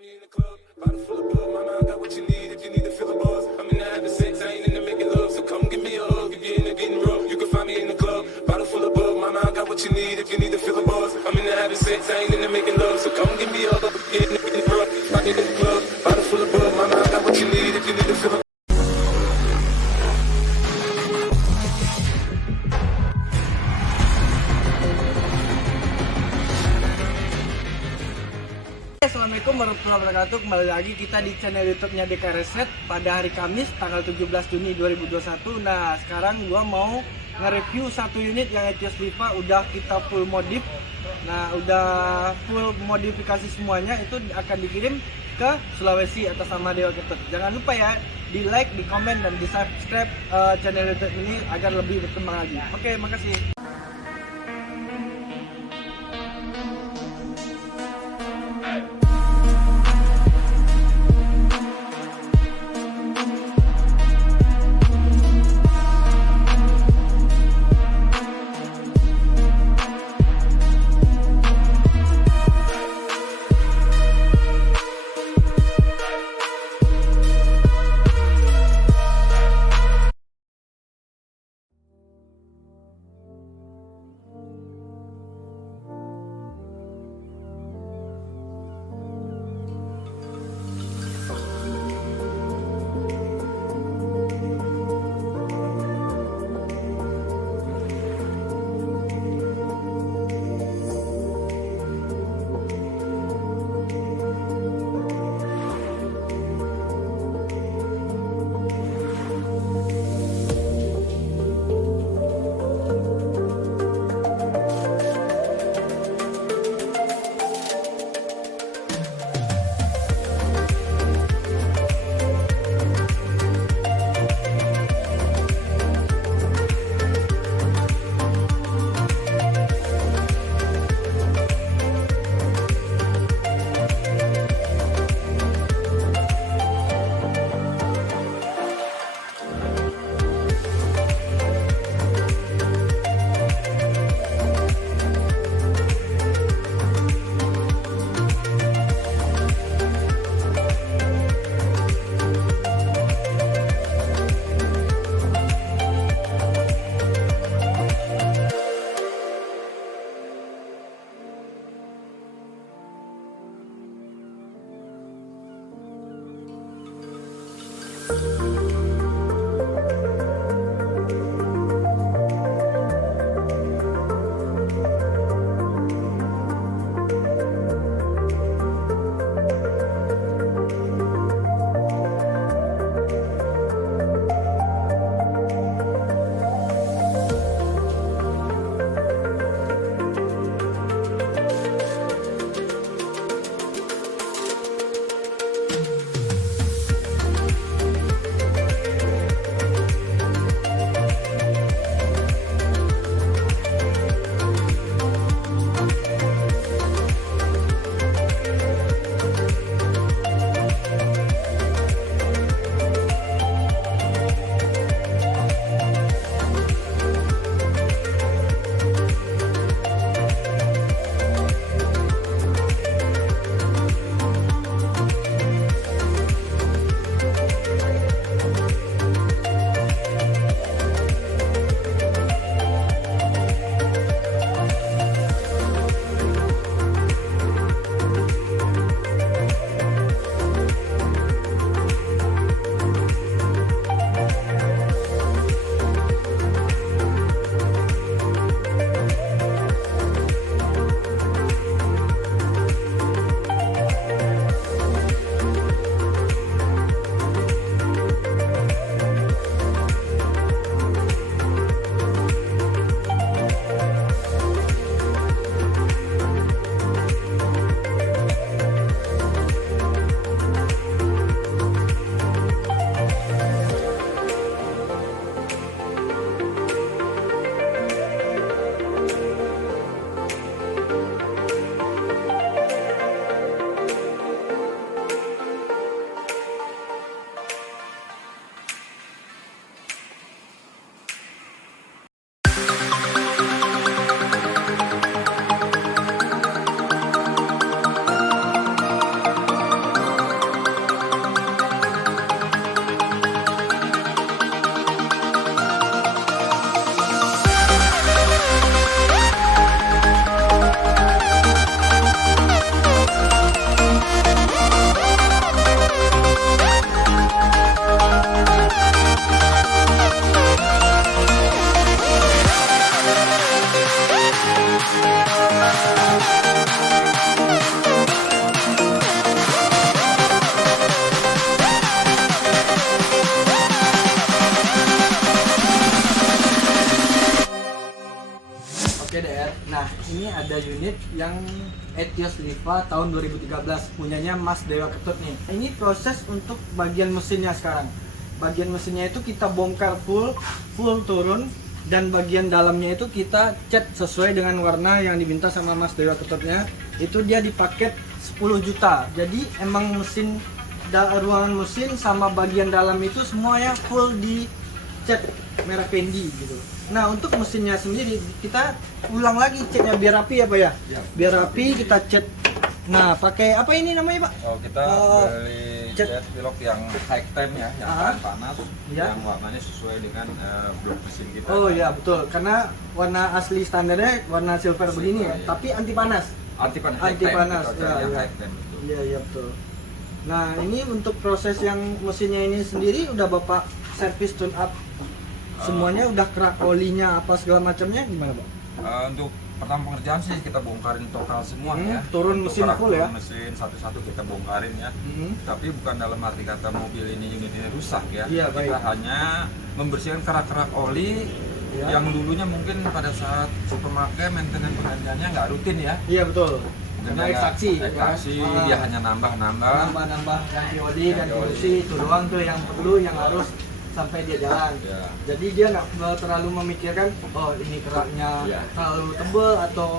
find me in the club, bottle full of bug. Mama, I got what you need if you need to feel the buzz. I'm in the having sex, I ain't in the making love. So come give me a hug if you're in the getting rough. You can find me in the club, bottle full of bug. Mama, I got what you need if you need to feel the buzz. I'm in the having sex, I ain't in the making love. So come give me a hug if you're in the getting rough. Find me in the club, bottle full of bug. Mama, I got what you need if you need to feel the buzz. Assalamualaikum warahmatullahi wabarakatuh. Kembali lagi kita di channel YouTube-nya DK Reset pada hari Kamis tanggal 17 Juni 2021. Nah, sekarang gua mau nge-review satu unit yang Etios Liva udah kita full modif. Nah, udah full modifikasi semuanya, itu akan dikirim ke Sulawesi atas nama Dewa Ketut. Jangan lupa ya, di like, di komen, dan di subscribe channel YouTube ini agar lebih berkembang lagi. Oke, makasih. ini ada unit yang Etios Liva tahun 2013 punyanya Mas Dewa Ketut nih. Ini proses untuk bagian mesinnya sekarang. Bagian mesinnya itu kita bongkar full turun, dan bagian dalamnya itu kita cat sesuai dengan warna yang diminta sama Mas Dewa Ketutnya. Itu dia dipaket 10 juta. Jadi emang mesin ruangan mesin sama bagian dalam itu semuanya full di cat merah pendi gitu. Nah, untuk mesinnya sendiri kita ulang lagi catnya biar rapi ya Pak ya? Ya. Biar rapi kita cat. Nah, pakai apa ini namanya Pak? Oh, kita beli cat. cat pilok yang high time ya, yang tahan panas, Ya. yang warnanya sesuai dengan blok mesin kita. Oh iya betul, karena warna asli standarnya warna silver begini ya, iya. tapi anti panas. Anti panas. Anti panas, kita cari ya, yang ya. high time itu. Iya iya betul. Nah, ini untuk proses yang mesinnya ini sendiri udah Bapak servis tune up. Semuanya udah kerak olinya apa segala macamnya gimana Pak? Untuk pertama pengerjaan sih kita bongkarin total semua ya. Turun Untuk mesin kerak full ya? turun mesin satu-satu kita bongkarin ya. Mhm. Tapi bukan dalam arti kata mobil ini unit ini rusak ya. Iya, Kita baik. hanya membersihkan kerak-kerak oli Ya. yang dulunya mungkin pada saat si pemakai maintenance penggantiannya nggak rutin ya. Iya betul. Mungkin Karena ekstraksi, ekstraksi, ya kan? dia hanya nambah-nambah. nambah ganti oli, Ganti ganti oli. busi, itu doang tuh yang perlu yang harus sampai dia jalan. Ya. Jadi dia nggak terlalu memikirkan oh ini keraknya Ya. terlalu tebel atau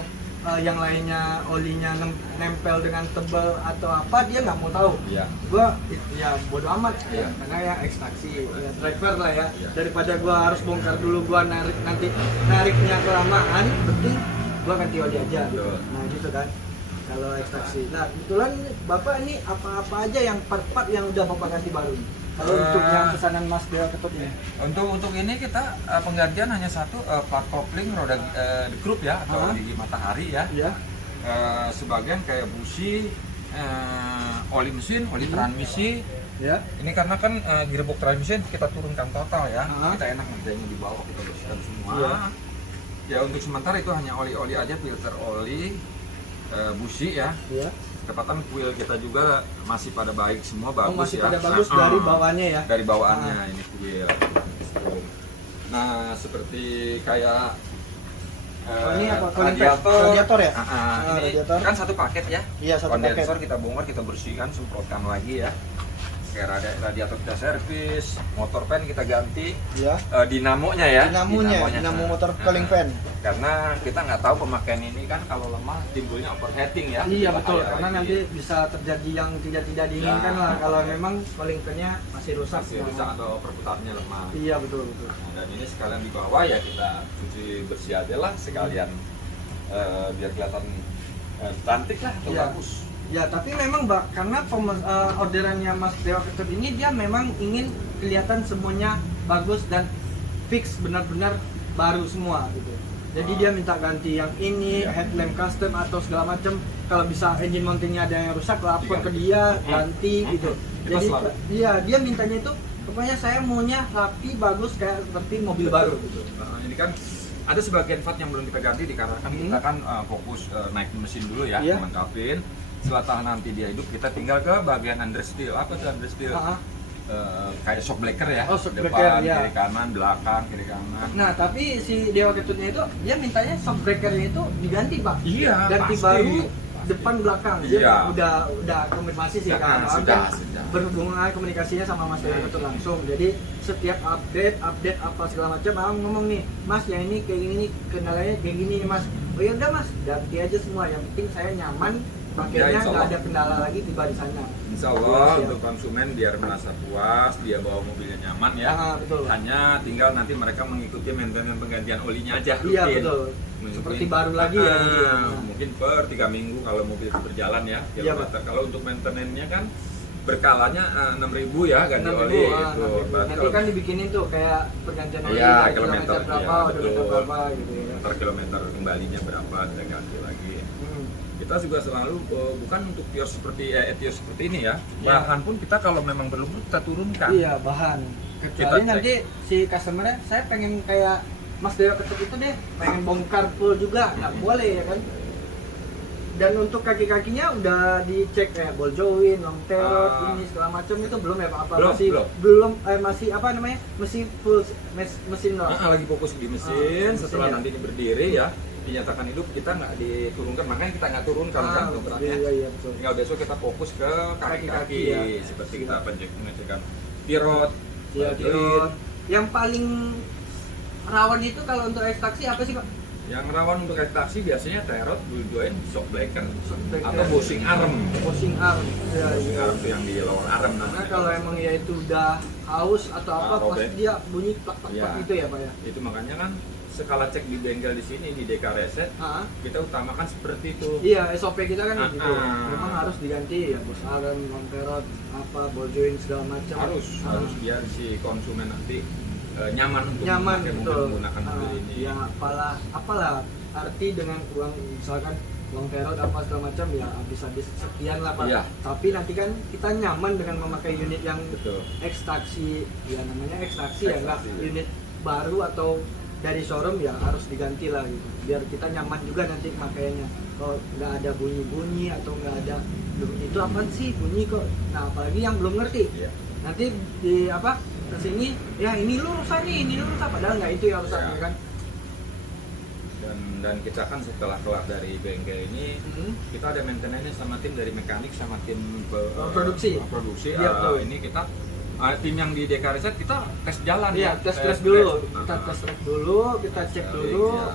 yang lainnya olinya nempel dengan tebel atau apa, dia nggak mau tahu. Iya. Gua ya bodo amat Iya. karena ya ekstraksi ya, driver lah ya. Iya. Daripada gua harus bongkar dulu, gua nariknya kelamaan, penting gua ganti oli aja gitu. Betul. Nah gitu kan kalau ekstraksi. Nah kebetulan Bapak ini apa-apa aja yang part-part yang udah Bapak ganti baru nih? Kalau untuk yang pesanan Mas Dewa Ketut ini? Untuk ini kita penggantian hanya satu plat kopling roda di grup ya atau Ah. di matahari ya. Ya. Sebagian kayak busi, oli mesin, oli transmisi. Ya. Ini karena kan gearbox transmission kita turunkan total ya. Ah. Kita enak ngerjainnya di bawah, kita bersihkan semua. Iya. Ya untuk sementara itu hanya oli-oli aja, filter oli, busi ya. Ya. Ketepatan kuil kita juga masih pada baik semua, Oh, bagus masih ya. pada bagus Nah, dari bawaannya ya? Dari bawaannya ini kuil. Nah seperti kayak ini apa? radiator, Radiator ya? ini radiator. kan satu paket ya. Iya, satu Kondensor paket. kita bongkar, kita bersihkan, semprotkan lagi ya. Kayak radiator kita servis, motor fan kita ganti, Ya. dinamonya ya. Dinamo motor cooling fan. Karena kita nggak tahu pemakaian ini kan kalau lemah timbulnya overheating ya. Iya betul, Bahaya karena lagi. nanti bisa terjadi yang tidak diinginkan Ya. lah kalau memang cooling fan-nya masih rusak. masih rusak atau perputarannya lemah. Iya betul betul. Dan ini sekalian di bawah ya kita cuci bersih aja lah sekalian biar kelihatan cantik lah atau Iya. bagus. Ya tapi memang Mbak, karena orderannya Mas Dewa Ketut ini dia memang ingin kelihatan semuanya bagus dan fix benar-benar baru semua gitu. Jadi dia minta ganti yang ini, Iya. headlamp custom atau segala macam. Kalau bisa engine mountingnya ada yang rusak, lapor ke Diganti. dia, ganti gitu. Kita Jadi selalu. iya dia mintanya itu pokoknya saya maunya rapi, bagus kayak seperti mobil baru gitu. Ini kan ada sebagian part yang belum kita ganti dikarenakan kita kan fokus naik mesin dulu ya, Iya. melengkapin. Setelah nanti dia hidup kita tinggal ke bagian understeel. Apa tuh understeel? Ah. Kayak shock breaker ya, Oh, shock depan, breaker, ya. kiri kanan, belakang, kiri kanan. Nah tapi si Dewa Ketutnya itu dia mintanya shock breakernya itu diganti Pak. Iya, Ganti pasti. baru depan belakang. Dia Iya. udah konfirmasi sih Ya, kan. sudah. Berhubungan komunikasinya sama Mas Dewa Ketut langsung. Jadi setiap update apa segala macam Abang ngomong nih, Mas yang ini kayak gini nih, kendalanya kayak gini nih Mas. Oh ya udah Mas, ganti aja semua. Yang penting saya nyaman pakainya, Ya, insya nggak Allah. ada kendala lagi tiba di sana. Insya Allah Siap. untuk konsumen biar merasa puas, dia bawa mobilnya nyaman ya. Betul. Hanya tinggal nanti mereka mengikuti maintenance penggantian olinya aja. Iya rutin. betul. Mungkin, Seperti baru lagi ya. gitu ya. Mungkin per 3 minggu kalau mobil itu berjalan ya. Iya, Kilometer. Kalau untuk maintenance-nya kan berkalanya 6.000 ya ganti 6.000, oli itu. 6.000. Berarti Nanti kalau kan dibikinin tuh kayak pergantian oli Iya, kilometer kilometer, berapa, iya, odometer betul. berapa gitu ya. per kilometer kembalinya berapa kita ganti lagi. Hmm. Kita juga selalu bukan untuk Etios seperti Etios seperti ini ya. Iya. Bahan pun kita kalau memang perlu kita turunkan. Iya bahan. Kecuali cek. nanti si customernya saya pengen kayak Mas Dewa Ketut itu deh, pengen bongkar full juga, nggak boleh ya kan. Dan untuk kaki-kakinya udah dicek kayak ball joint, long tail, ini segala macam itu belum ya Pak? Apa Belum, masih belum. masih apa namanya? Mesin full mesin doang. Lagi fokus di mesin. mesin Setelah ya. nanti ini berdiri ya, dinyatakan hidup kita nggak diturunkan, makanya kita nggak turunkan kan beratnya. Iya, betul. Tinggal besok kita fokus ke kaki-kaki Kaki-kaki, ya. seperti kita pengecekan pirot, Iya, irit. yang paling rawan itu kalau untuk ekstraksi apa sih Pak? Yang rawan untuk ekstraksi biasanya terot, bull joint, shock blacken, blacken. atau bosing arm. Pushing arm. Ya, Bosing iya. arm itu yang di lower arm Karena namanya. kalau emang ya itu udah haus atau apa, robek. pasti dia bunyi plak Iya. itu ya Pak ya. Itu makanya kan skala cek di bengkel di sini di DK Reset Ah, kita utamakan seperti itu. iya, SOP kita kan Ah, gitu. ah. Memang harus diganti ya, bos arm, long perot, apa, ball joint segala macam. Harus Ah. harus biar si konsumen nanti nyaman untuk Nyaman betul. menggunakan mobil Ah, ini. ya apalah arti dengan uang misalkan long perot apa segala macam ya habis sekian lah Pak. Iya. Tapi nanti kan kita nyaman dengan memakai unit yang Betul. ekstraksi, ya namanya ekstraksi ya, nggak Ekstraksi, ya. unit baru atau dari showroom ya harus diganti lah gitu. Biar kita nyaman juga nanti makainya. Kalau nggak ada bunyi-bunyi atau nggak ada itu apa sih bunyi kok. Nah apalagi yang belum ngerti. Iya. Nanti di apa kesini ya ini lurus aja, ini lurus apa, padahal nggak itu yang harus Ya. kan. Dan kita kan setelah keluar dari bengkel ini Mhm. kita ada maintenance sama tim dari mekanik sama tim Produksi. produksi. Iya, betul. Ini kita tim yang di DK Reset kita tes jalan Iya, ya. tes dulu. drive. Kita tes drive dulu, kita cek Dari, dulu. ya.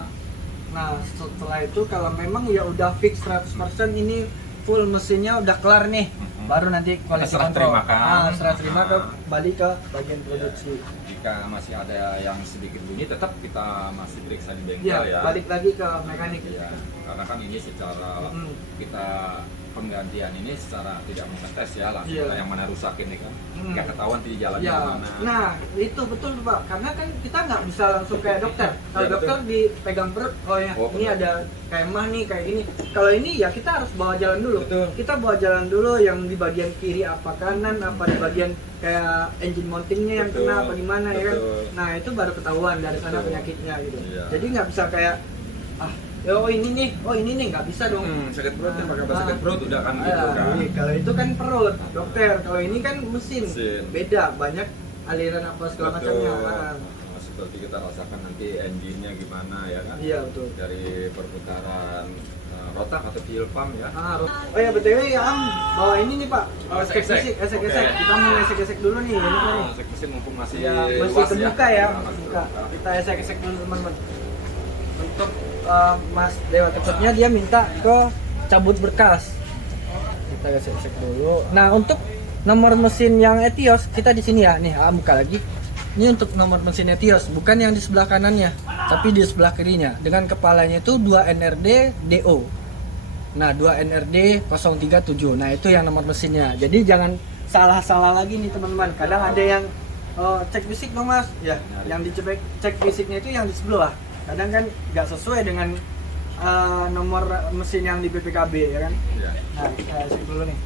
Nah, setelah itu kalau memang ya udah fix 100% ini full mesinnya udah kelar nih, Mhm. baru nanti quality serah control. terimakan. Serah terima ke Ah. balik ke bagian produksi. Jika masih ada yang sedikit bunyi tetap kita masih periksa di bengkel Iya, ya. balik lagi ke mekanik. Iya, karena kan ini secara Mhm. kita penggantian ini secara tidak mengetes ya langsung Iya. kita yang mana rusak ini kan Hmm. nggak ketahuan di jalannya Ya, mana. nah itu betul tuh, Pak. Karena kan kita nggak bisa langsung kayak dokter. Kalau Iya, dokter dipegang perut, oh ya, Oh, ini betul. ada kayak mah nih, kayak ini. Kalau ini ya kita harus bawa jalan dulu. Betul. Kita bawa jalan dulu yang di bagian kiri apa kanan, apa di bagian kayak engine mountingnya yang Betul, kena apa gimana ya kan. betul. Nah itu baru ketahuan dari sana Betul. penyakitnya gitu. Iya. Jadi nggak bisa kayak oh ini nih nggak bisa dong. Sakit perut yang pakai Ah. sakit perut udah kan Ah, gitu kan. iya, kalau itu kan perut, dokter. Kalau ini kan mesin. Mesin. Beda, banyak aliran apa segala Betul. macamnya. Ah. Seperti kita rasakan nanti engine-nya gimana ya kan. Iya betul. Dari perputaran rotak atau fuel pump ya. Oh ya BTW ya Am, bawa ini nih Pak. Esek-esek. Esek-esek. Oke. Kita mau esek-esek dulu nih. Ini nih. Cek mesin mumpung masih Ya, masih luas terbuka ya, Masih terbuka. terbuka. Kita esek-esek dulu teman-teman. Untuk Mas Dewa Tekotnya dia minta ke cabut berkas. Kita esek-esek dulu. Nah untuk nomor mesin yang Etios kita di sini ya. Nih Am buka lagi. Ini untuk nomor mesin Etios, bukan yang di sebelah kanannya, tapi di sebelah kirinya. Dengan kepalanya itu 2 NRD DO. Nah 2 NRD 037. Nah itu yang nomor mesinnya. Jadi jangan salah-salah lagi nih teman-teman. Kadang ada yang cek fisik dong mas, ya. Yang dicek cek fisiknya itu yang di sebelah. Kadang kan nggak sesuai dengan nomor mesin yang di BPKB ya kan. Iya. Nah kita cek dulu nih.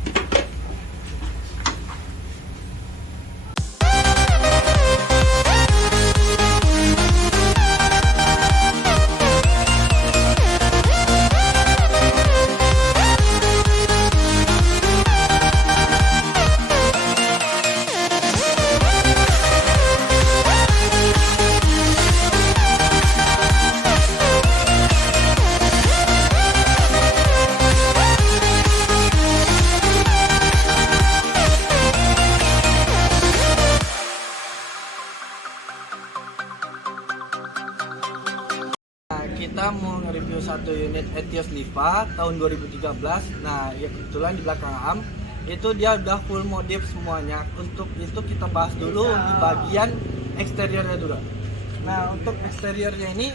Kita mau nge-review satu unit Etios Liva tahun 2013. Nah, ya kebetulan di belakang Am itu dia udah full modif semuanya. Untuk itu kita bahas dulu di bagian eksteriornya dulu. Nah, untuk eksteriornya ini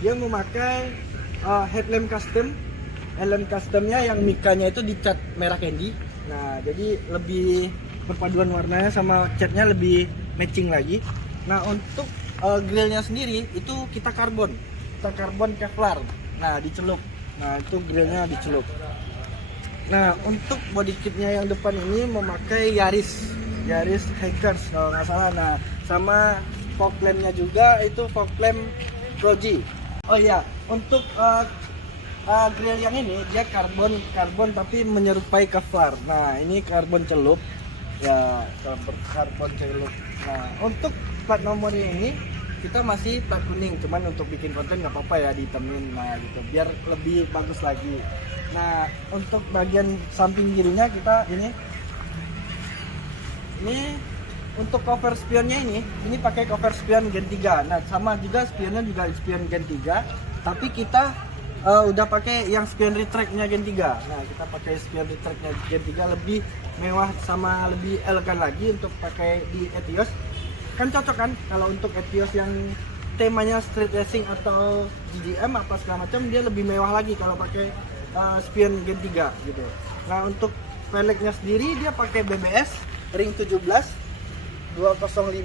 dia memakai headlamp custom. Helm customnya yang mikanya itu dicat merah candy. Nah, jadi lebih perpaduan warnanya sama catnya lebih matching lagi. Nah, untuk grillnya sendiri itu kita karbon Kevlar. Nah dicelup. Nah itu grillnya dicelup. Nah untuk body kitnya yang depan ini memakai Yaris Hikers kalau nggak salah. Nah sama fog lampnya juga itu fog lamp Proji. Oh iya untuk grill yang ini dia karbon tapi menyerupai Kevlar. Nah ini karbon celup ya, karbon celup. Nah untuk plat nomornya ini kita masih plat kuning, cuman untuk bikin konten nggak apa-apa ya ditemin, nah gitu biar lebih bagus lagi. Nah untuk bagian samping kirinya kita ini untuk cover spionnya ini pakai cover spion Gen 3. Nah sama juga spionnya juga spion Gen 3, tapi kita udah pakai yang spion retract-nya Gen 3. Nah kita pakai spion retract-nya Gen 3 lebih mewah sama lebih elegan lagi untuk pakai di Etios. Kan cocok kan kalau untuk Etios yang temanya street racing atau GGM apa segala macam, dia lebih mewah lagi kalau pakai spion Gen 3 gitu. Nah untuk velgnya sendiri dia pakai BBS ring 17 205.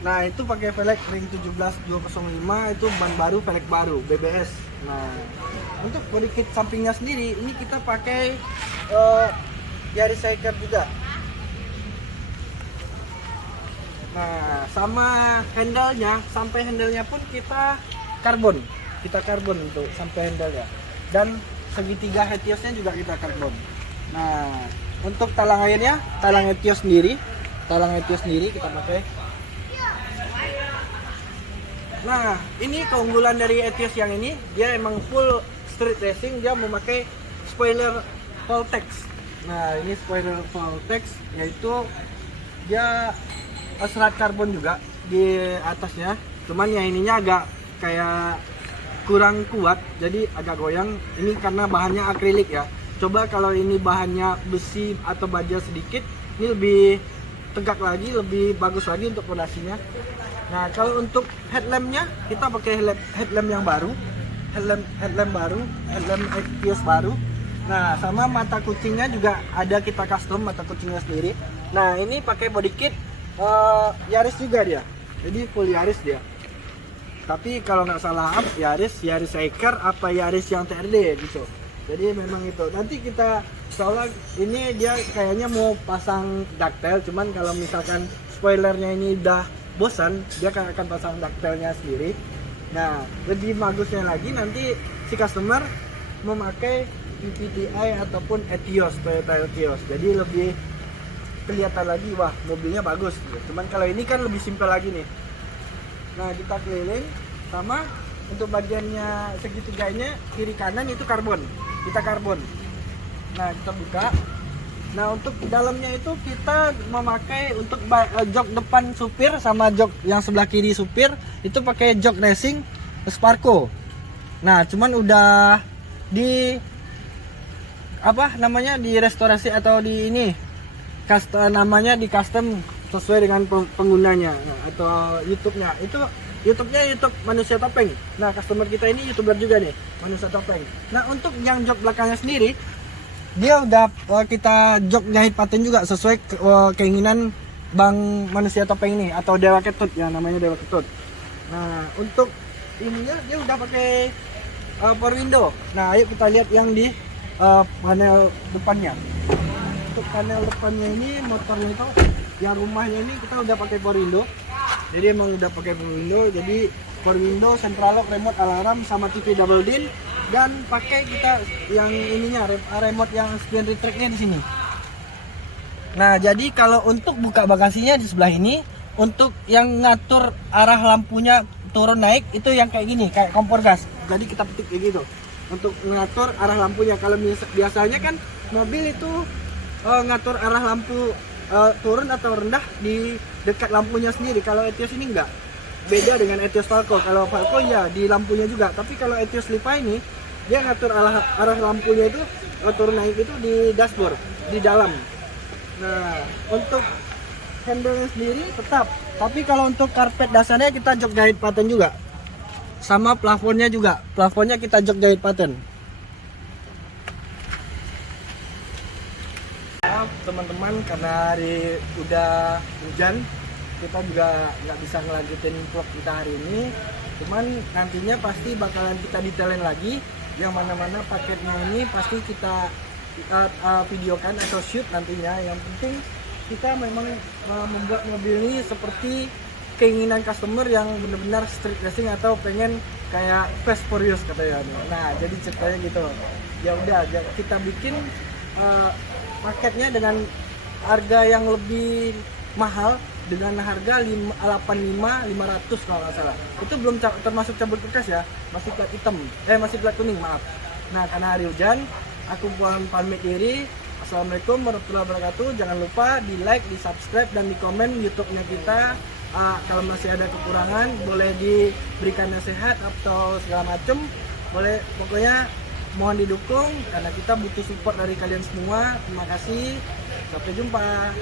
Nah itu pakai velg ring 17 205, itu ban baru, velg baru BBS. Nah untuk body kit sampingnya sendiri ini kita pakai Yaris Cyker juga. Nah sama handle-nya, sampai handle-nya pun kita karbon untuk sampai handle-nya, dan segitiga Etiosnya juga kita karbon. Nah untuk talang airnya, talang Etios sendiri kita pakai. Nah ini keunggulan dari Etios yang ini, dia emang full street racing, dia memakai spoiler Voltex. Nah ini spoiler Voltex, yaitu dia serat karbon juga di atasnya, cuman yang ininya agak kayak kurang kuat, jadi agak goyang. Ini karena bahannya akrilik ya. Coba kalau ini bahannya besi atau baja sedikit, ini lebih tegak lagi, lebih bagus lagi untuk pondasinya. Nah kalau untuk headlampnya kita pakai headlamp yang baru, headlamp Etios baru. Nah sama mata kucingnya juga ada kita custom mata kucingnya sendiri. Nah ini pakai body kit Yaris juga dia, jadi full Yaris dia. Tapi kalau nggak salah Yaris Cyker apa Yaris yang TRD gitu. Jadi memang itu. Nanti kita soalnya ini dia kayaknya mau pasang ductile, cuman kalau misalkan spoilernya ini udah bosan, dia akan pasang ductile-nya sendiri. Nah, lebih bagusnya lagi nanti si customer memakai VVTi ataupun Etios, Toyota Etios. Jadi lebih kelihatan lagi, wah mobilnya bagus gitu. Cuman kalau ini kan lebih simpel lagi nih. Nah, kita keliling sama untuk bagiannya segitiganya kiri kanan itu karbon. Kita karbon. Nah, kita buka. Nah, untuk dalamnya itu kita memakai untuk jok depan supir sama jok yang sebelah kiri supir itu pakai jok racing Sparco. Nah, cuman udah di apa namanya di restorasi atau di ini namanya di custom sesuai dengan penggunanya. Nah, atau YouTube-nya itu YouTube Manusia Topeng. Nah customer kita ini YouTuber juga nih, Manusia Topeng. Nah untuk yang jok belakangnya sendiri, dia udah kita jok jahit paten juga sesuai keinginan Bang Manusia Topeng ini atau Dewa Ketut ya, namanya Dewa Ketut. Nah untuk ininya dia udah pakai power window. Nah ayo kita lihat yang di panel depannya. Untuk panel depannya ini motornya itu yang rumahnya ini kita udah pakai power window. Jadi emang udah pakai power window, jadi power window, central lock, remote alarm sama TV double din, dan pakai kita yang ininya remote yang spion retract-nya di sini. Nah, jadi kalau untuk buka bagasinya di sebelah ini, untuk yang ngatur arah lampunya turun naik itu yang kayak gini, kayak kompor gas. Jadi kita petik kayak gitu. Untuk ngatur arah lampunya, kalau biasanya kan mobil itu ngatur arah lampu turun atau rendah di dekat lampunya sendiri. Kalau Etios ini enggak, beda dengan Etios Falco. Kalau Falco ya di lampunya juga, tapi kalau Etios Liva ini dia ngatur arah lampunya itu turun naik itu di dashboard di dalam. Nah untuk handle sendiri tetap, tapi kalau untuk karpet dasarnya kita jok jahit paten juga, sama plafonnya juga, plafonnya kita jok jahit paten. Teman-teman, karena hari udah hujan, kita juga nggak bisa ngelanjutin vlog kita hari ini. Cuman nantinya pasti bakalan kita detailin lagi, yang mana-mana paketnya ini pasti kita videokan atau shoot nantinya. Yang penting kita memang membuat mobil ini seperti keinginan customer yang benar-benar street racing atau pengen kayak Fast Furious katanya. Nah jadi ceritanya gitu. Ya udah kita bikin paketnya dengan harga yang lebih mahal dengan harga 85.500 kalau nggak salah. Itu belum termasuk cabut bekas ya, masih plat hitam, masih plat kuning, maaf. Nah, karena hari hujan, aku pamit diri. Assalamualaikum warahmatullahi wabarakatuh. Jangan lupa di like, di subscribe, dan di komen YouTube-nya kita. Kalau masih ada kekurangan, boleh diberikan nasihat atau segala macam. Boleh, pokoknya mohon didukung karena kita butuh support dari kalian semua. Terima kasih. Sampai jumpa.